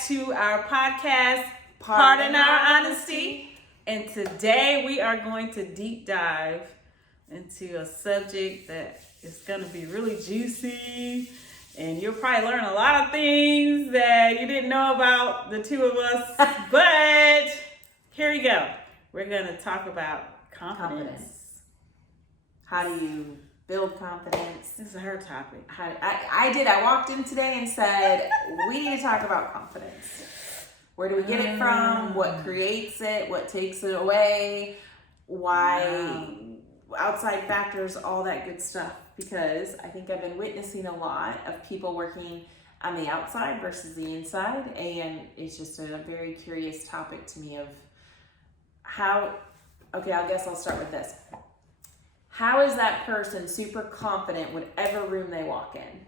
back to our podcast, Pardon Our Honesty. And today we are going to deep dive into a subject that is going to be really juicy. And you'll probably learn a lot of things that you didn't know about the two of us. But here we go. We're going to talk about confidence. How do you build confidence? This is her topic. I walked in today and said, we need to talk about confidence. Where do we get it from? What creates it? What takes it away? Why? Outside factors, all that good stuff. Because I think I've been witnessing a lot of people working on the outside versus the inside. And it's just a very curious topic to me of how, okay, I guess I'll start with this. How is that person super confident whatever room they walk in?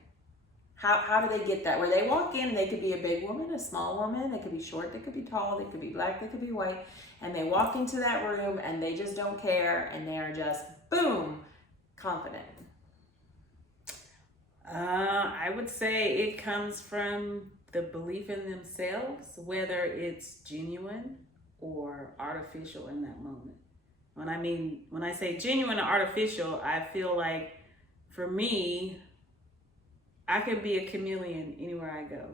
How do they get that? Where they walk in and they could be a big woman, a small woman, they could be short, they could be tall, they could be black, they could be white, and they walk into that room and they just don't care and they are just, boom, confident. I would say it comes from the belief in themselves, whether it's genuine or artificial in that moment. When I say genuine or artificial, I feel like for me, I could be a chameleon anywhere I go.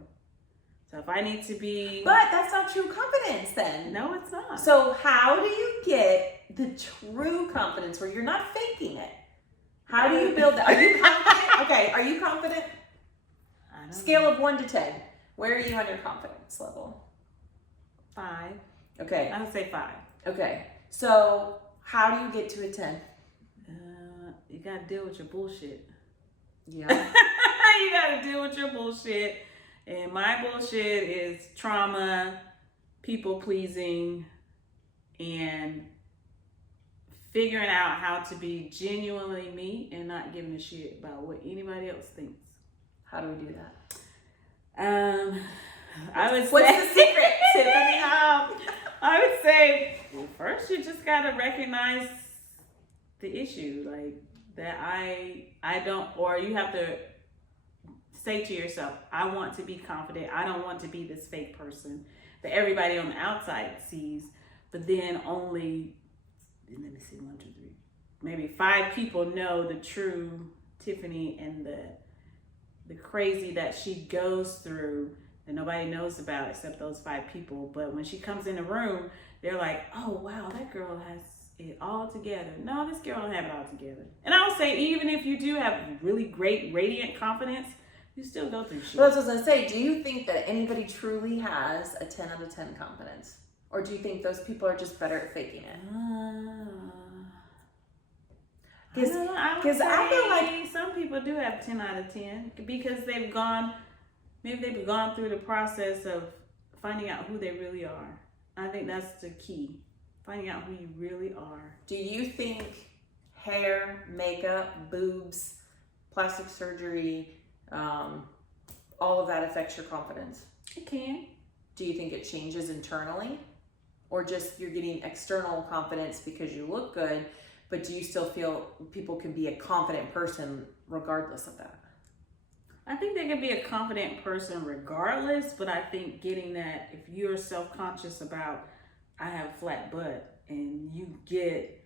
So if I need to be... But that's not true confidence then. No, it's not. So how do you get the true confidence where you're not faking it? How do you build that? Are you confident? Okay, are you confident? I don't Scale know. of 1 to 10. Where are you on your confidence level? 5. Okay. I would say 5. Okay. So how do you get to a 10? You gotta deal with your bullshit. Yeah. You gotta deal with your bullshit. And my bullshit is trauma, people pleasing, and figuring out how to be genuinely me and not giving a shit about what anybody else thinks. How do we do that? I would What's say, the secret, Tiffany? I would say, well, first you just gotta recognize the issue, like that I don't, or you have to say to yourself, I want to be confident. I don't want to be this fake person that everybody on the outside sees, but then only, let me see, 1, 2, 3, maybe 5 people know the true Tiffany and the crazy that she goes through that nobody knows about except those 5 people. But when she comes in the room, they're like, oh wow, that girl has it all together. No, this girl don't have it all together. And I'll say, even if you do have really great radiant confidence, you still go through shit. Well, that's what I was going to say. Do you think that anybody truly has a 10 out of 10 confidence? Or do you think those people are just better at faking it? Because I feel like some people do have 10 out of 10 because they've gone through the process of finding out who they really are. I think that's the key, finding out who you really are. Do you think hair, makeup, boobs, plastic surgery, all of that affects your confidence? It can. Do you think it changes internally? Or just you're getting external confidence because you look good, but do you still feel people can be a confident person regardless of that? I think they can be a confident person regardless, but I think getting that, if you're self-conscious about, I have a flat butt, and you get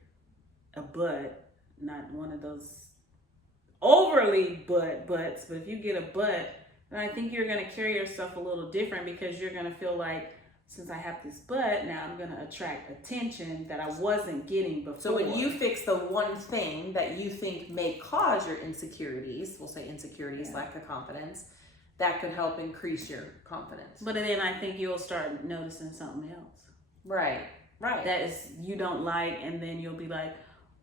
a butt, not one of those overly butts, but if you get a butt, then I think you're going to carry yourself a little different because you're going to feel like, since I have this butt, now I'm going to attract attention that I wasn't getting before. So when you fix the one thing that you think may cause your insecurities, we'll say insecurities, lack of confidence, that could help increase your confidence. But then I think you'll start noticing something else. Right. That is you don't like, and then you'll be like,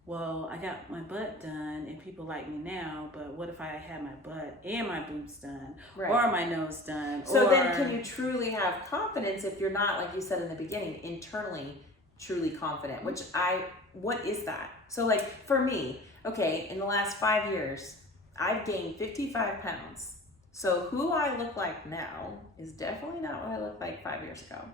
well, I got my butt done and people like me now, but what if I had my butt and my boobs done or my nose done? So then can you truly have confidence if you're not, like you said in the beginning, internally truly confident, what is that? So like for me, okay, in the last 5 years, I've gained 55 pounds. So who I look like now is definitely not what I looked like 5 years ago.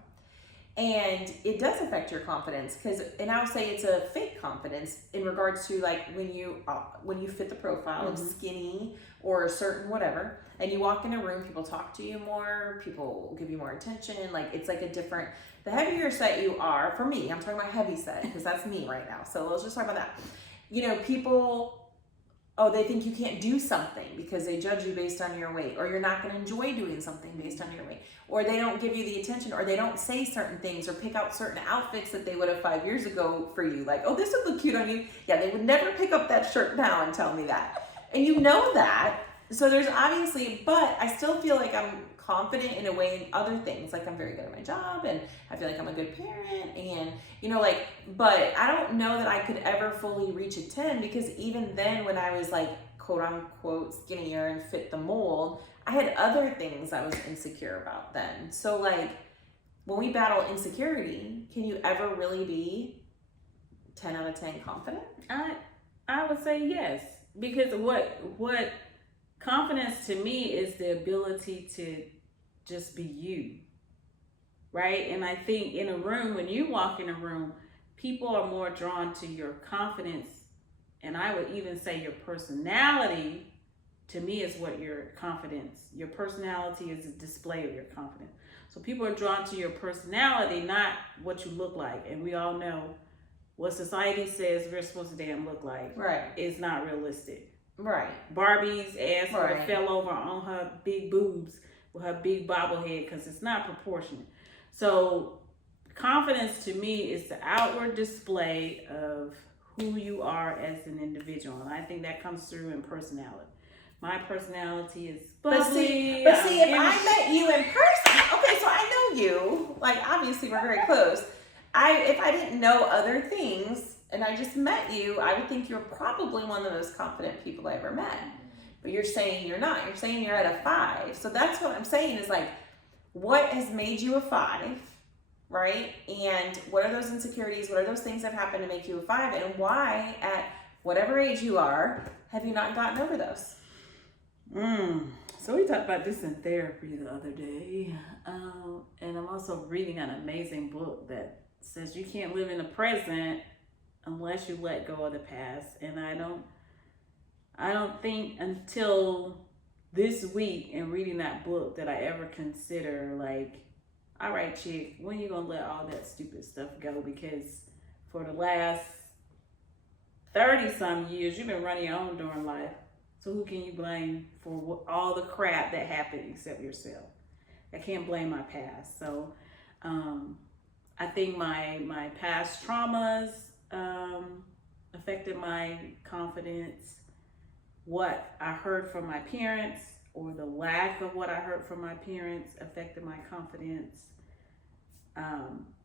And it does affect your confidence and I'll say it's a fake confidence in regards to like when you fit the profile of skinny or a certain whatever, and you walk in a room, people talk to you more, people give you more attention, like it's like a different, the heavier set you are, for me, I'm talking about heavy set because that's me right now. So let's just talk about that. You know, people, oh, they think you can't do something because they judge you based on your weight, or you're not going to enjoy doing something based on your weight, or they don't give you the attention, or they don't say certain things or pick out certain outfits that they would have 5 years ago for you. Like, oh, this would look cute on you. Yeah, they would never pick up that shirt now and tell me that. And you know that. So there's obviously, but I still feel like I'm confident in a way in other things. Like I'm very good at my job and I feel like I'm a good parent and, you know, like, but I don't know that I could ever fully reach a 10 because even then when I was like, quote unquote, skinnier and fit the mold, I had other things I was insecure about then. So like when we battle insecurity, can you ever really be 10 out of 10 confident? I would say yes, because what confidence to me is the ability to just be you, right? And I think in a room, when you walk in a room, people are more drawn to your confidence, and I would even say your personality, to me, is what your confidence, your personality is a display of your confidence. So people are drawn to your personality, not what you look like. And we all know what society says we're supposed to damn look like is not realistic. Right. Barbie's ass would have fell over on her big boobs with her big bobblehead because it's not proportionate. So confidence to me is the outward display of who you are as an individual. And I think that comes through in personality. My personality is bubbly. But see, if I met you in person, okay, so I know you, like obviously we're very close. If I didn't know other things, and I just met you, I would think you're probably one of the most confident people I ever met. But you're saying you're not. You're saying you're at a 5. So that's what I'm saying is like, what has made you a 5, right? And what are those insecurities? What are those things that have happened to make you a 5? And why, at whatever age you are, have you not gotten over those? So we talked about this in therapy the other day. And I'm also reading an amazing book that says you can't live in the present unless you let go of the past. And I don't think until this week in reading that book that I ever consider like, all right, chick, when you gonna let all that stupid stuff go? Because for the last 30 some years, you've been running your own darn life. So who can you blame for all the crap that happened except yourself? I can't blame my past. So I think my past traumas affected my confidence. What I heard from my parents or the lack of what I heard from my parents affected my confidence.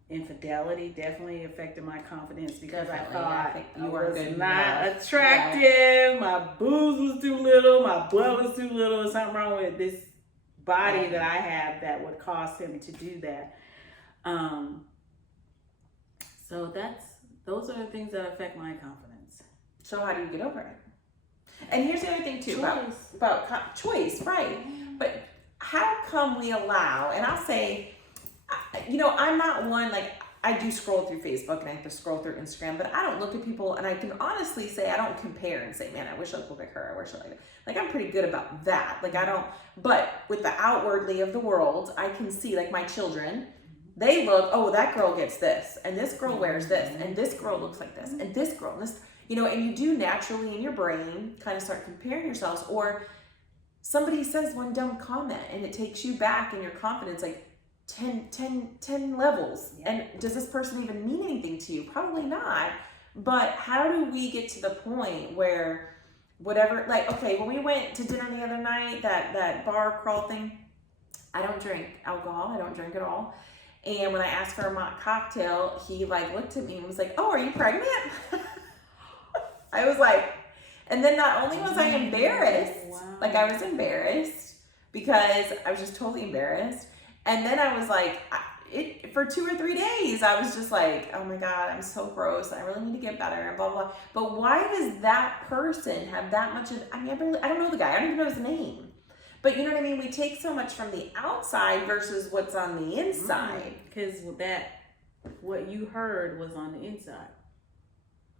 Infidelity definitely affected my confidence because I thought I was not attractive. Yeah. My boobs was too little. My butt was too little. Something wrong with this body that I have that would cause him to do that. So those are the things that affect my confidence. So how do you get over it? And here's the other thing too about choice, right? But how come we allow? And I'll say, you know, I'm not one, like, I do scroll through Facebook and I have to scroll through Instagram, but I don't look at people, and I can honestly say I don't compare and say, man, I wish I looked like her. I wish I like I'm pretty good about that. Like I don't, but with the outwardly of the world, I can see like my children, they look, oh, that girl gets this, and this girl wears this, and this girl looks like this, and this girl, and this, you know, and you do naturally in your brain kind of start comparing yourselves, or somebody says one dumb comment and it takes you back in your confidence, like 10 levels. Yeah. And does this person even mean anything to you? Probably not. But how do we get to the point where whatever, like, okay, when we went to dinner the other night, that bar crawl thing, I don't drink alcohol. I don't drink at all. And when I asked for a mock cocktail, he like looked at me and was like, oh, are you pregnant? I was like, and then not only was I embarrassed, like I was embarrassed because I was just totally embarrassed. And then I was like, for 2 or 3 days, I was just like, oh my God, I'm so gross. I really need to get better and blah, blah, blah. But why does that person have that much of, I mean, I don't know the guy. I don't even know his name. But you know what I mean? We take so much from the outside versus what's on the inside. Because what you heard was on the inside.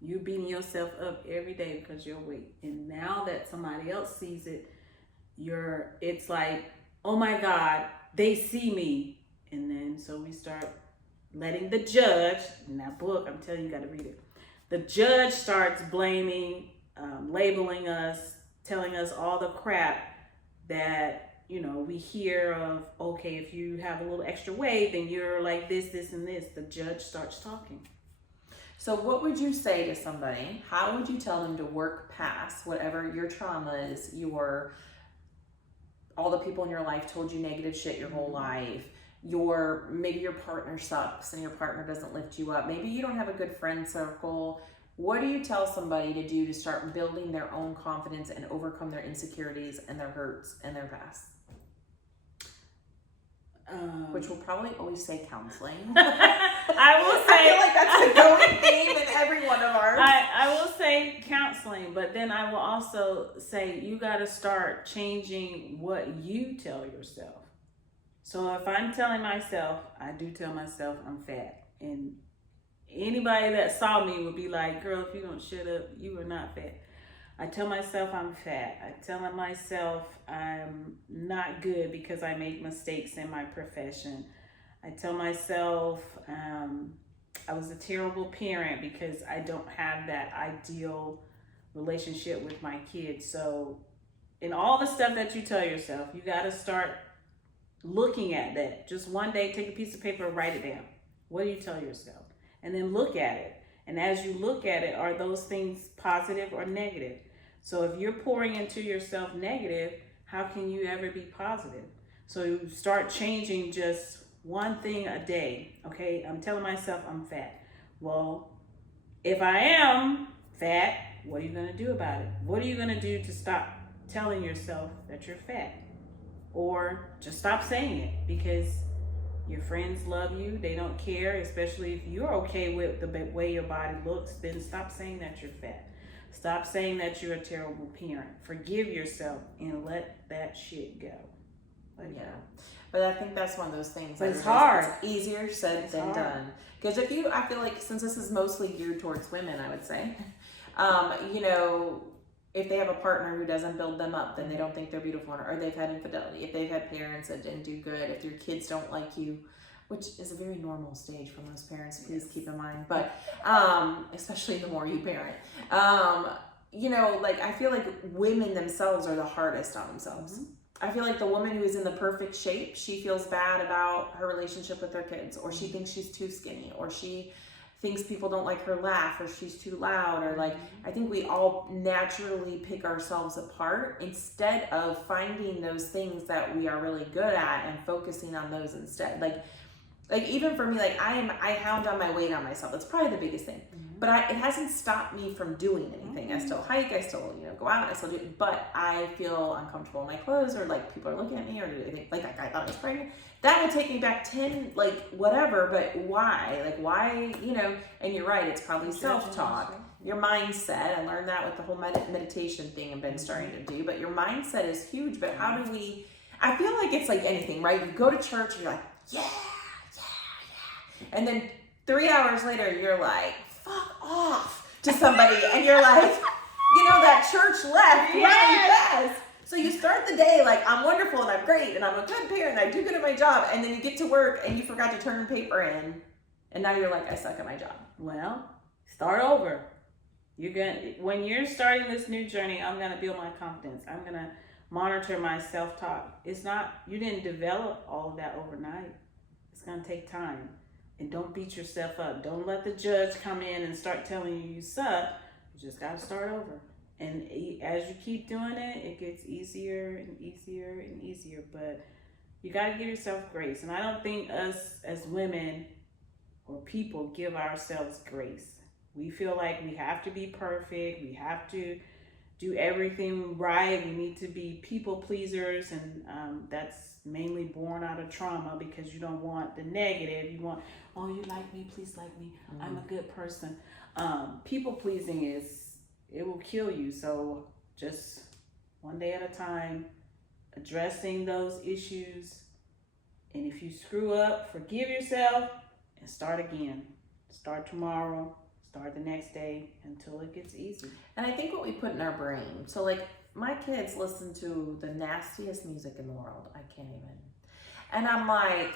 You beating yourself up every day because you're weak. And now that somebody else sees it, it's like, oh my God, they see me. And then so we start letting the judge, in that book, I'm telling you, you got to read it. The judge starts blaming, labeling us, telling us all the crap that, we hear of. Okay, if you have a little extra weight, then you're like this, and this. The judge starts talking. So what would you say to somebody? How would you tell them to work past whatever your trauma is, all the people in your life told you negative shit your whole life, maybe your partner sucks and your partner doesn't lift you up, maybe you don't have a good friend circle. What do you tell somebody to do to start building their own confidence and overcome their insecurities and their hurts and their past? Which will probably always say counseling. I will say, I feel like that's the going theme in every one of ours. I will say counseling, but then I will also say you got to start changing what you tell yourself. So if I'm telling myself, I do tell myself I'm fat, and anybody that saw me would be like, girl, if you don't shut up, you are not fat. I tell myself I'm fat. I tell myself I'm not good because I make mistakes in my profession. I tell myself I was a terrible parent because I don't have that ideal relationship with my kids. So in all the stuff that you tell yourself, you got to start looking at that. Just one day, take a piece of paper, write it down. What do you tell yourself? And then look at it. And as you look at it, are those things positive or negative? So if you're pouring into yourself negative, how can you ever be positive? So you start changing just one thing a day. Okay, I'm telling myself I'm fat. Well, if I am fat, what are you going to do about it? What are you going to do to stop telling yourself that you're fat? Or just stop saying it, because your friends love you. They don't care, especially if you're okay with the way your body looks. Then stop saying that you're fat. Stop saying that you're a terrible parent. Forgive yourself and let that shit go. Yeah. But I think that's one of those things. But it's hard. It's easier said than done. Because I feel like since this is mostly geared towards women, I would say, if they have a partner who doesn't build them up, then they don't think they're beautiful, or they've had infidelity, if they've had parents that didn't do good, if your kids don't like you, which is a very normal stage for most parents, please keep in mind, but especially the more you parent. I feel like women themselves are the hardest on themselves. Mm-hmm. I feel like the woman who is in the perfect shape, she feels bad about her relationship with her kids, or she thinks she's too skinny, or she thinks people don't like her laugh, or she's too loud, or I think we all naturally pick ourselves apart instead of finding those things that we are really good at and focusing on those instead. Like even for me, I hound on my weight on myself. That's probably the biggest thing. Mm-hmm. But it hasn't stopped me from doing anything. Mm-hmm. I still hike, I still, go out, I still do it. But I feel uncomfortable in my clothes, or people are looking at me, or do they think that guy thought I was pregnant? That will take me back 10, whatever, but why? Why, and you're right, it's probably self-talk. Your mindset, I learned that with the whole meditation thing I've been starting to do, but your mindset is huge. But how do I feel like it's like anything, right? You go to church and you're like, yeah. And then 3 hours later, you're like, fuck off to somebody. And you're like, that church left really fast. So you start the day like, I'm wonderful and I'm great and I'm a good parent and I do good at my job. And then you get to work and you forgot to turn paper in. And now you're like, I suck at my job. Well, start over. When you're starting this new journey, I'm going to build my confidence. I'm going to monitor my self-talk. You didn't develop all of that overnight. It's going to take time. And don't beat yourself up. Don't let the judge come in and start telling you suck. You just got to start over. And as you keep doing it, it gets easier and easier and easier. But you got to give yourself grace. And I don't think us as women or people give ourselves grace. We feel like we have to be perfect. We have to do everything right. We need to be people pleasers. And that's mainly born out of trauma, because you don't want the negative. You want, oh, you like me, please like me. Mm-hmm. I'm a good person. People pleasing it will kill you. So just one day at a time, addressing those issues. And if you screw up, forgive yourself and start again. Start tomorrow, start the next day until it gets easy. And I think what we put in our brain, so like my kids listen to the nastiest music in the world. I can't even. And I'm like,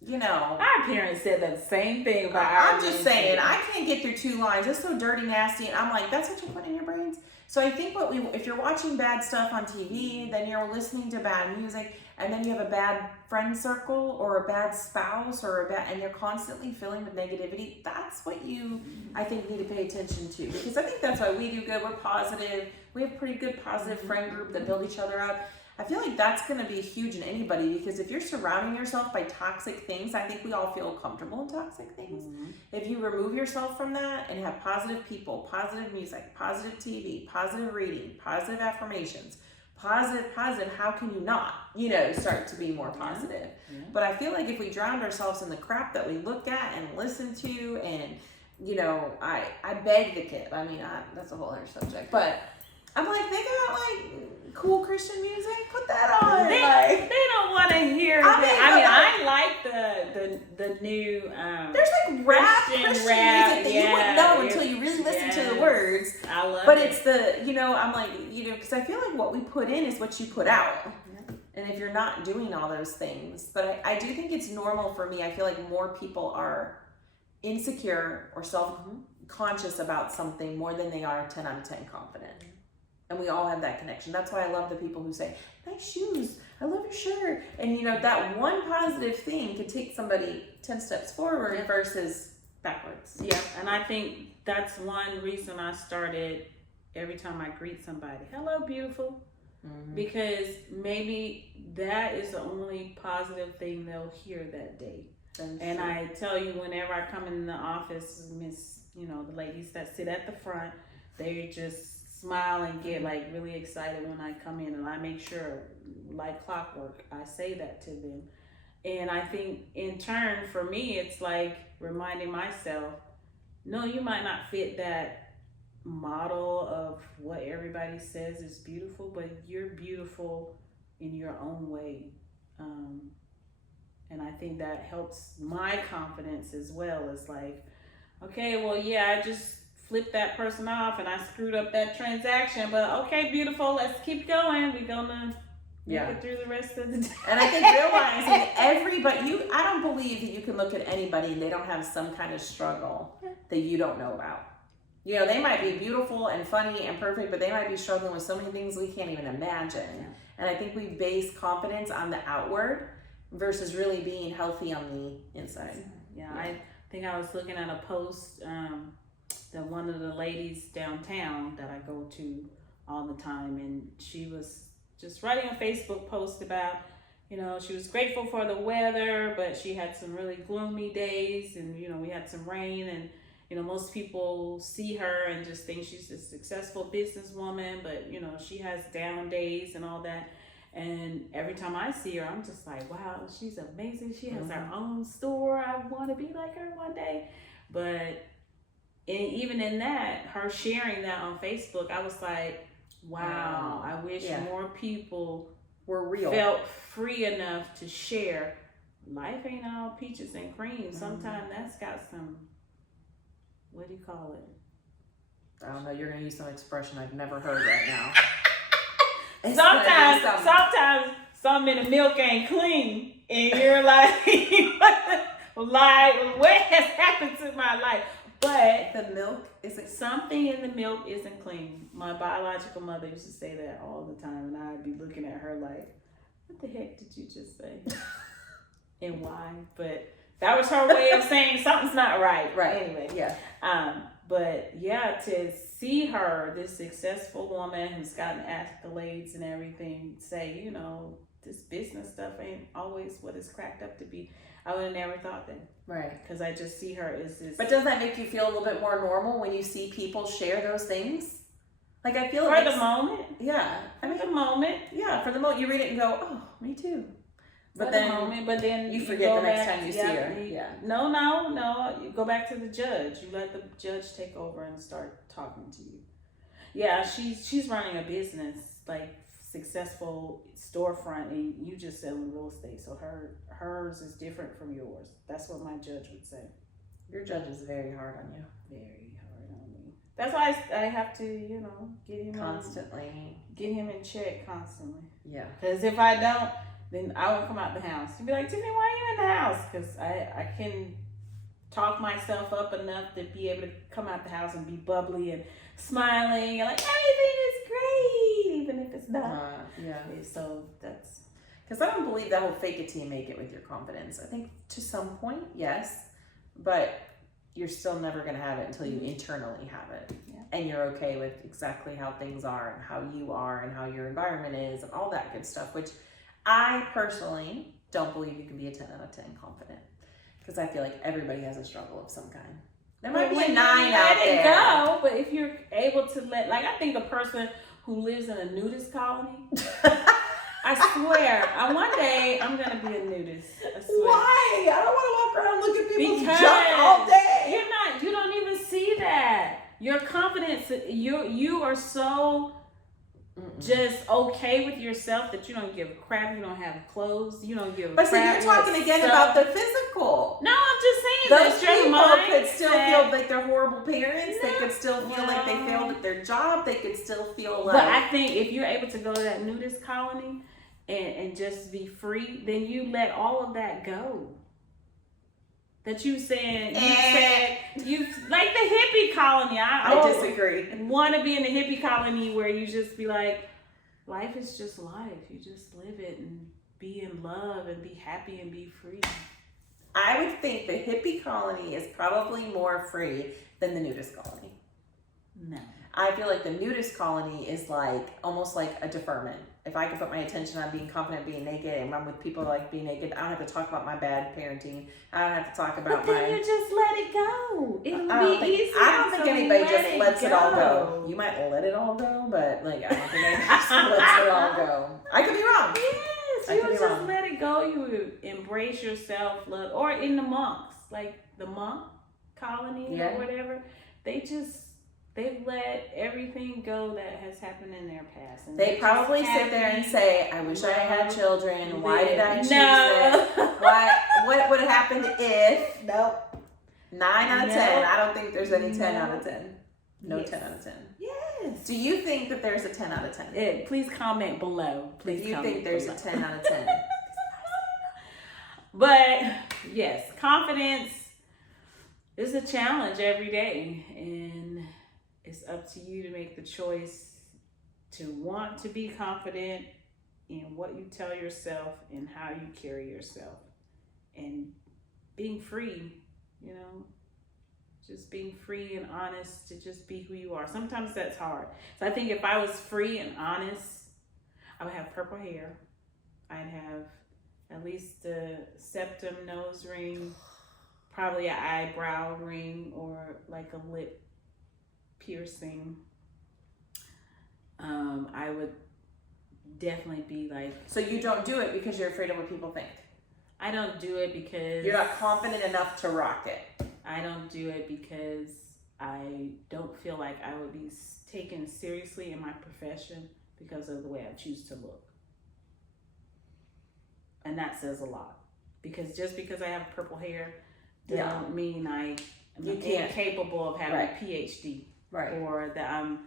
you know, our parents said the same thing about our I'm just saying, I can't get through 2 lines. It's so dirty, nasty. And I'm like, that's what you put in your brains? So I think if you're watching bad stuff on TV, then you're listening to bad music, and then you have a bad friend circle or a bad spouse and you're constantly filling with negativity. That's what you, I think, need to pay attention to, because I think that's why we do good. We're positive. We have pretty good positive friend group that build each other up. I feel like that's going to be huge in anybody, because if you're surrounding yourself by toxic things, I think we all feel comfortable in toxic things. If you remove yourself from that and have positive people, positive music, positive TV, positive reading, positive affirmations, positive, how can you not, start to be more positive? Yeah. But I feel like if we drowned ourselves in the crap that we look at and listen to, and, I beg the kid. I mean, that's a whole other subject, but I'm like, they got like cool Christian music. Put that on. They don't want to hear that. I like the new. There's like Christian music that you wouldn't know until you really listen to the words. I love it. But it's I'm like, because I feel like what we put in is what you put out. Yeah. And if you're not doing all those things, but I do think it's normal for me. I feel like more people are insecure or self-conscious about something more than they are 10 out of 10 confident. And we all have that connection. That's why I love the people who say, nice shoes, I love your shirt. And that one positive thing could take somebody 10 steps forward versus backwards. Yeah, and I think that's one reason I started every time I greet somebody, hello, beautiful. Mm-hmm. Because maybe that is the only positive thing they'll hear that day. And true. I tell you, whenever I come in the office, the ladies that sit at the front, they just smile and get like really excited when I come in, and I make sure, like clockwork, I say that to them. And I think in turn for me, it's like reminding myself, no, you might not fit that model of what everybody says is beautiful, but you're beautiful in your own way. And I think that helps my confidence as well. It's like, okay, well, yeah, I just flip that person off and I screwed up that transaction, but okay, beautiful, let's keep going. We're gonna make it through the rest of the day. And I think realizing I don't believe that you can look at anybody and they don't have some kind of struggle that you don't know about. They might be beautiful and funny and perfect, but they might be struggling with so many things we can't even imagine. Yeah. And I think we base confidence on the outward versus really being healthy on the inside. Yeah. I think I was looking at a post that one of the ladies downtown that I go to all the time, and she was just writing a Facebook post about, she was grateful for the weather, but she had some really gloomy days, and we had some rain, and most people see her and just think she's a successful businesswoman, but she has down days and all that. And every time I see her, I'm just like, wow, she's amazing. She has her own store. I want to be like her one day. But even in that, her sharing that on Facebook, I was like, wow, I wish more people were real, felt free enough to share. Life ain't all peaches and cream. Sometimes that's got some, what do you call it? I don't know. You're going to use some expression I've never heard right now. Sometimes something in the milk ain't clean, and you're like, what has happened to my life? But the milk isn't, something in the milk isn't clean. My biological mother used to say that all the time, and I'd be looking at her like, what the heck did you just say? And why? But that was her way of saying something's not right. Right. Anyway. Yeah. But yeah, to see her, this successful woman who's gotten accolades and everything, say, this business stuff ain't always what it's cracked up to be. I would have never thought that. Right. Because I just see her as this. But does that make you feel a little bit more normal when you see people share those things? Like, I feel for the moment. Yeah. For the moment. Yeah. For the moment, you read it and go, oh, me too. But then you forget the next time you see her. Yeah. No. You go back to the judge. You let the judge take over and start talking to you. Yeah, she's running a business, like successful storefront and you just selling real estate. So hers is different from yours. That's what my judge would say. Your judge is very hard on you. Very hard on me. That's why I have to, get him Constantly. Get him in check constantly. Yeah. Because if I don't, then I won't come out the house. He'd be like, Tiffany, why are you in the house? Because I can talk myself up enough to be able to come out the house and be bubbly and smiling and like, everything is great, even if it's not. Yeah. So that's... Because I don't believe that whole fake it till you make it with your confidence. I think to some point, yes, but you're still never going to have it until you internally have it. Yeah. And you're okay with exactly how things are and how you are and how your environment is and all that good stuff, which I personally don't believe you can be a 10 out of 10 confident. Because I feel like everybody has a struggle of some kind. There might be a 9 out there. Go, but if you're able to I think a person who lives in a nudist colony, I swear, one day I'm gonna be a nudist. I swear. Why? I don't want to walk around and look at people's junk all day. You don't even see that. Your confidence, you are so just okay with yourself that you don't give a crap. You don't have clothes. You don't give a crap. But see, you're talking again about the physical. No, I'm just saying those that people could still feel like they're horrible parents. No. They could still feel like they failed at their job. They could still feel like. But I think if you're able to go to that nudist colony and just be free, then you let all of that go. That you said you like the hippie colony. I disagree. Want to be in the hippie colony where you just be like, life is just life. You just live it and be in love and be happy and be free. I would think the hippie colony is probably more free than the nudist colony. No. I feel like the nudist colony is like almost like a deferment. If I can put my attention on being confident, being naked, and I'm with people like being naked, I don't have to talk about my bad parenting. I don't have to talk about but then you just let it go. It'll be easy. I don't think anybody just lets it all go. You might let it all go, but like I don't think anybody just lets it all go. I could be wrong. Yes, you would just let it go. You would embrace yourself, love, or in the monks, like the monk colony or whatever. They've let everything go that has happened in their past. And they probably sit there and say, I wish I had children. Why did I choose this? What would have happened if? Nope. 9 out of 10. I don't think there's any 10 out of 10. No 10 out of 10. Yes. Do you think that there's a 10 out of 10? Please comment below. Please. Do you think there's a 10 out of 10? But yes, confidence is a challenge every day. And it's up to you to make the choice to want to be confident in what you tell yourself and how you carry yourself. And being free, just being free and honest to just be who you are. Sometimes that's hard. So I think if I was free and honest, I would have purple hair. I'd have at least a septum nose ring, probably an eyebrow ring, or like a lip piercing. I would definitely be like... So you don't do it because you're afraid of what people think? I don't do it because... You're not confident enough to rock it? I don't do it because I don't feel like I would be taken seriously in my profession because of the way I choose to look. And that says a lot. Because just because I have purple hair doesn't mean I'm incapable of having a PhD. Right. Or that I'm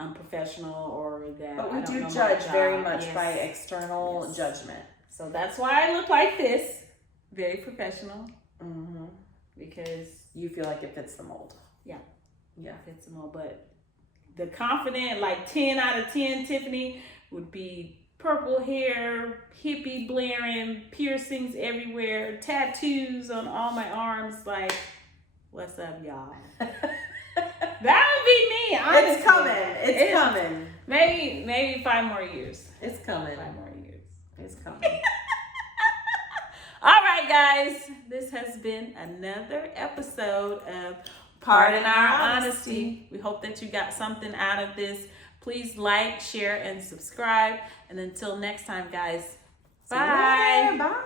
unprofessional, or that But we I don't do know judge my job. very much by external judgment. So that's why I look like this. Very professional. Mm-hmm. Because you feel like it fits the mold. Yeah. Yeah. It fits the mold. But the confident, like 10 out of 10 Tiffany would be purple hair, hippie blaring, piercings everywhere, tattoos on all my arms. Like, what's up, y'all? That would be me, honestly. It's coming. It's coming. Maybe 5 more years. It's coming. 5 more years. It's coming. All right, guys. This has been another episode of Pardon Our Honesty. We hope that you got something out of this. Please like, share, and subscribe. And until next time, guys. Bye. Bye.